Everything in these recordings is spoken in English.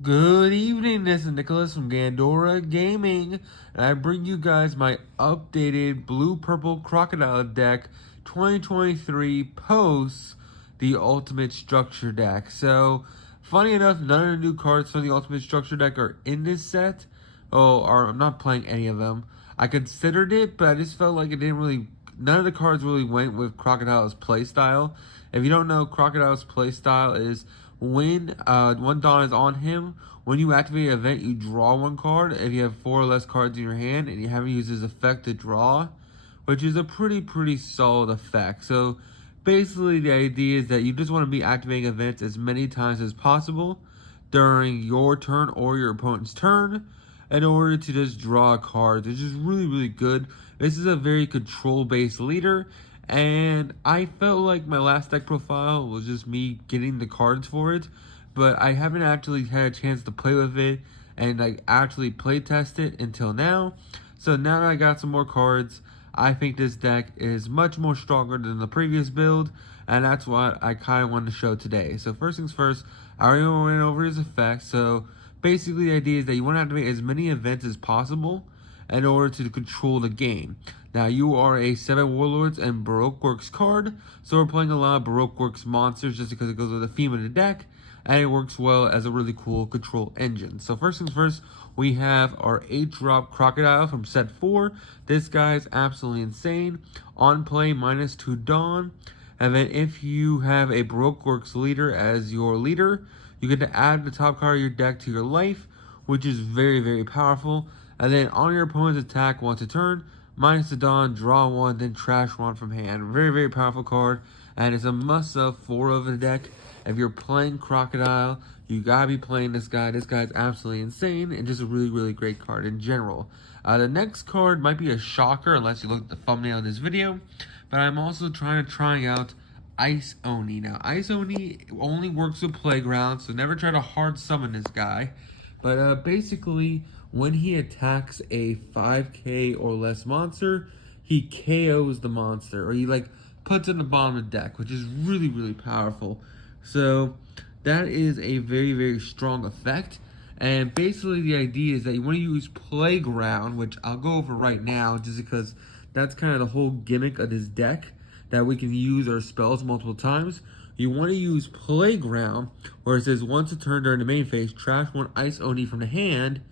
Good evening, this is Nicholas from Gandora Gaming, and I bring you guys my updated blue-purple Crocodile deck 2023 post the Ultimate Structure deck. So, funny enough, none of the new cards from the Ultimate Structure deck are in this set. I'm not playing any of them. I considered it, but I just felt like it didn't really, none of the cards really went with Crocodile's playstyle. If you don't know, Crocodile's playstyle is when one Dawn is on him, when you activate an event, you draw one card. If you have 4 or less cards in your hand and you haven't used his effect to draw, which is a pretty solid effect. So basically the idea is that you just want to be activating events as many times as possible during your turn or your opponent's turn in order to just draw cards. It's just really good. This is a very control-based leader, and I felt like my last deck profile was just me getting the cards for it, but I haven't actually had a chance to play with it and like actually play test it until now. So now that I got some more cards, I think this deck is much more stronger than the previous build, and that's what I kind of wanted to show today. So first things first, I already went over his effects. So basically the idea is that you want to activate as many events as possible in order to control the game. Now you are a 7 Warlords and Baroque Works card, so we're playing a lot of Baroque Works monsters just because it goes with the theme of the deck, and it works well as a really cool control engine. So first things first, we have our 8-drop Crocodile from set 4. This guy's absolutely insane. On play, -2 Dawn. And then if you have a Baroque Works leader as your leader, you get to add the top card of your deck to your life, which is very powerful. And then on your opponent's attack once a turn, -the Dawn, draw 1, then trash 1 from hand. Very powerful card, and it's a must-have 4 of the deck. If you're playing Crocodile, you gotta be playing this guy. This guy's absolutely insane, and just a really great card in general. The next card might be a shocker unless you look at the thumbnail of this video, but I'm also trying out Ice Oni. Now, Ice Oni only works with Playground, so never try to hard summon this guy. But basically, when he attacks a 5k or less monster, he KOs the monster, or he like puts it in the bottom of the deck, which is really powerful. So that is a very strong effect. And basically the idea is that you want to use Playground, which I'll go over right now just because that's kind of the whole gimmick of this deck, that we can use our spells multiple times. You want to use Playground, where it says once a turn during the main phase, trash 1 Ice Oni from the hand,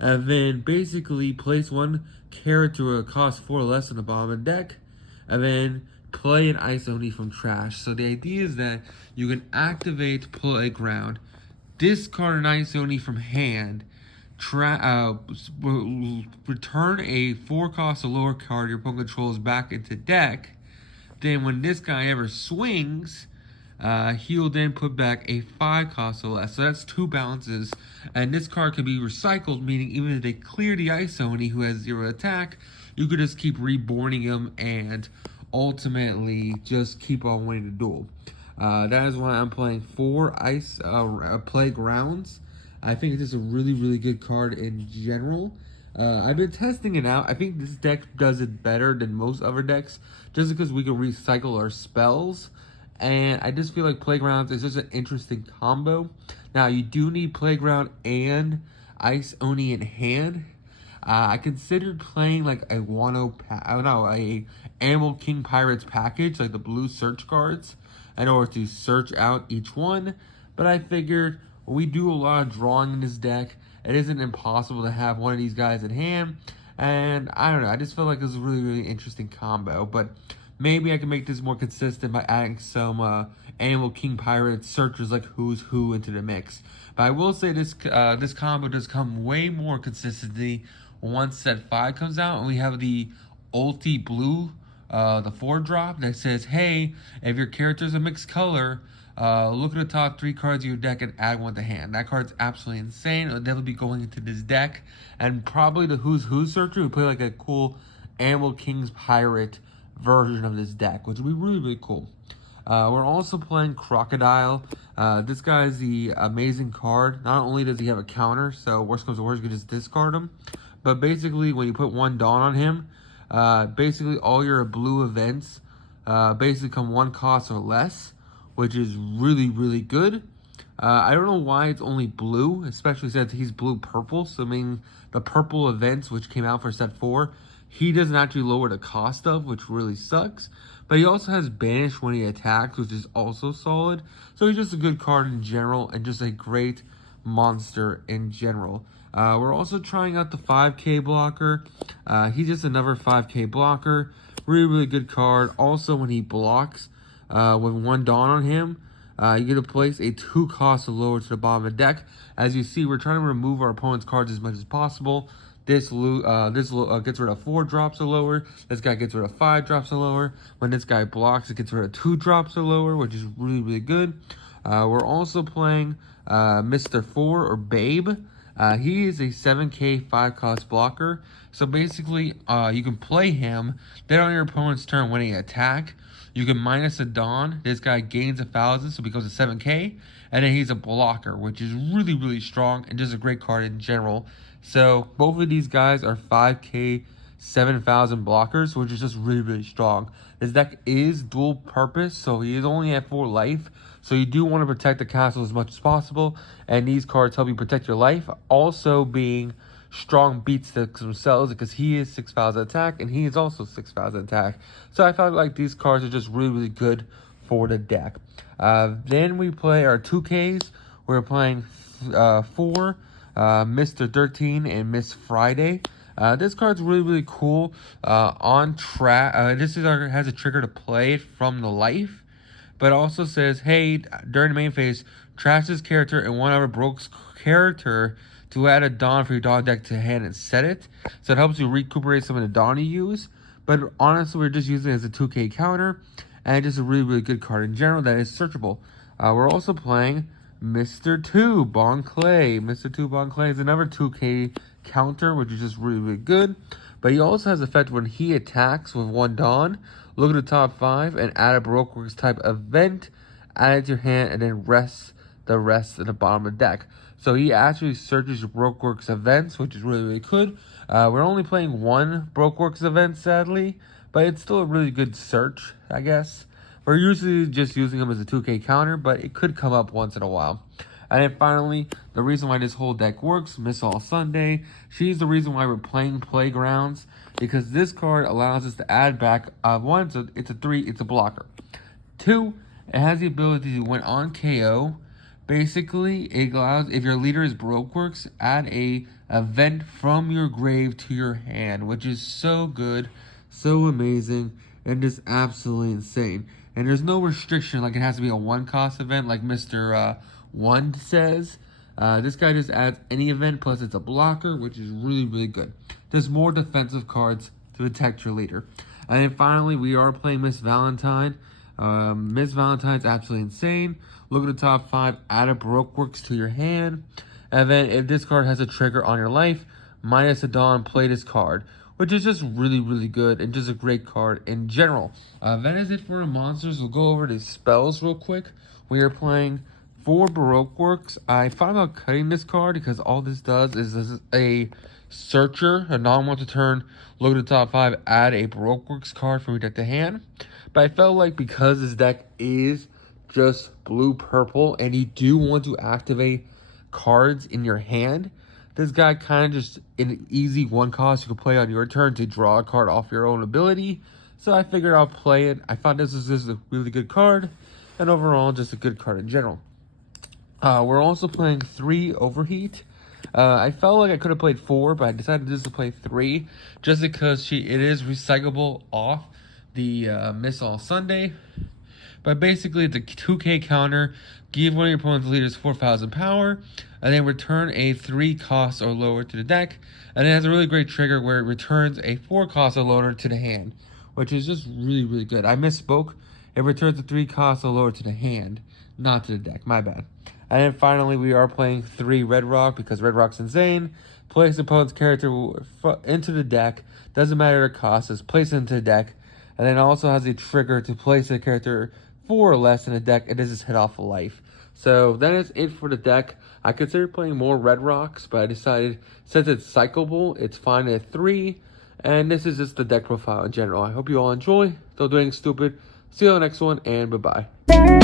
and then basically place 1 character at a cost 4 or less on the bottom of the deck, and then play an Ice Oni from trash. So the idea is that you can activate Playground, discard an Ice Oni from hand, return a 4 cost or lower card your opponent controls back into deck. Then when this guy ever swings, he'll then put back a 5 cost or less. So that's 2 bounces. And this card can be recycled, meaning even if they clear the Ice Oni who has 0 attack, you could just keep reborning him and ultimately just keep on winning the duel. That is why I'm playing 4 Ice Playgrounds. I think it's just a really good card in general. I've been testing it out. I think this deck does it better than most other decks, just because we can recycle our spells. And I just feel like Playgrounds is just an interesting combo. Now, you do need Playground and Ice Oni in hand. I considered playing like a a Animal King Pirates package, like the blue search cards, in order to search out each one. But I figured we do a lot of drawing in this deck. It isn't impossible to have one of these guys in hand. And I don't know, I just felt like it was a really interesting combo. But maybe I can make this more consistent by adding some Animal King Pirates searchers like Who's Who into the mix. But I will say this combo does come way more consistently once set 5 comes out, and we have the ulti blue, the 4-drop that says, hey, if your character's a mixed color, look at the top 3 cards of your deck and add 1 to hand. That card's absolutely insane. It'll definitely be going into this deck. And probably the Who's Who searcher would play like a cool Animal King's Pirate version of this deck, which would be really cool. We're also playing Crocodile. This guy is the amazing card. Not only does he have a counter, so worst comes to worst, you can just discard him. But basically, when you put 1 Dawn on him, basically all your blue events basically come 1 cost or less, which is really good. I don't know why it's only blue, especially since he's blue-purple. So, I mean, the purple events, which came out for set 4, he doesn't actually lower the cost of, which really sucks. But he also has Banish when he attacks, which is also solid. So he's just a good card in general, and just a great monster in general. We're also trying out the 5K blocker. He's just another 5K blocker. Really, really good card. Also, when he blocks with 1 Dawn on him, you get to place a 2 cost or lower to the bottom of the deck. As you see, we're trying to remove our opponent's cards as much as possible. This gets rid of 4 drops or lower. This guy gets rid of 5 drops or lower. When this guy blocks, it gets rid of 2 drops or lower, which is really, really good. We're also playing Mr. 4 or Babe. He is a 7K 5 cost blocker. So basically, you can play him. Then on your opponent's turn, when he attack, you can minus a Dawn. This guy gains 1,000, so it becomes a 7K. And then he's a blocker, which is really, really strong and just a great card in general. So both of these guys are 5K 7,000 blockers, which is just really, really strong. This deck is dual purpose, so he is only at 4 life. So you do want to protect the castle as much as possible, and these cards help you protect your life. Also being strong beat sticks themselves, because he is 6,000 attack, and he is also 6,000 attack. So I felt like these cards are just really, really good for the deck. Then we play our 2Ks. We're playing 4, Mr. 13 and Miss Friday. This card's really, really cool. On track, has a trigger to play it from the life, but also says, hey, during the main phase, trash this character and one other Broke's character to add a Dawn for your Dawn deck to hand and set it. So it helps you recuperate some of the Dawn you use. But honestly, we're just using it as a 2K counter, and just a really, really good card in general that is searchable. We're also playing Mr. 2 Bon Clay. Mr. 2 Bon Clay is another 2K counter, which is just really, really good. But he also has effect when he attacks with 1 Dawn. Look at the top 5 and add a Baroque Works type event, add it to your hand, and then rest the rest at the bottom of the deck. So he actually searches your Baroque Works events, which is really, really good. We're only playing 1 Baroque Works event, sadly, but it's still a really good search, I guess. We're usually just using them as a 2K counter, but it could come up once in a while. And then finally, the reason why this whole deck works, Miss All Sunday. She's the reason why we're playing Playgrounds, because this card allows us to add back, 1, it's a 3, it's a blocker. 2, it has the ability to, when on KO, basically, it allows, if your leader is Baroque Works, add a event from your grave to your hand, which is so good, so amazing, and just absolutely insane. And there's no restriction, like it has to be a 1-cost event, like Mr. 1 says. This guy just adds any event, plus it's a blocker, which is really, really good. There's more defensive cards to protect your leader. And then finally, we are playing Miss Valentine. Miss Valentine's absolutely insane. Look at the top 5, add a Baroque Works to your hand. And then if this card has a trigger on your life, minus a Dawn, play this card, which is just really, really good and just a great card in general. That is it for the monsters. We'll go over the spells real quick. We are playing 4 Baroque Works. I thought about cutting this card because all this does is a searcher, a non-want to turn, look at the top 5, add a Baroque Works card from your deck to hand. But I felt like because this deck is just blue-purple and you do want to activate cards in your hand, this guy kind of just an easy 1 cost you can play on your turn to draw a card off your own ability. So I figured I'll play it. I thought this was just a really good card, and overall just a good card in general. We're also playing 3 Overheat. I felt like I could have played 4, but I decided just to play 3 just because it is recyclable off the Miss All Sunday. But basically, it's a 2K counter. Give one of your opponent's leaders 4,000 power, and then return a 3 cost or lower to the deck. And it has a really great trigger where it returns a 4 cost or lower to the hand, which is just really, really good. I misspoke. It returns a 3 cost or lower to the hand, not to the deck. My bad. And then finally, we are playing 3 Red Rock because Red Rock's insane. Place the opponent's character into the deck. Doesn't matter the cost. Just place it into the deck. And then also has a trigger to place a character 4 or less in the deck, and this is hit off a life. So that is it for the deck. I considered playing more Red Rocks, but I decided since it's cyclable, it's fine at 3. And this is just the deck profile in general. I hope you all enjoy. Don't do anything stupid. See you on the next one, and bye-bye.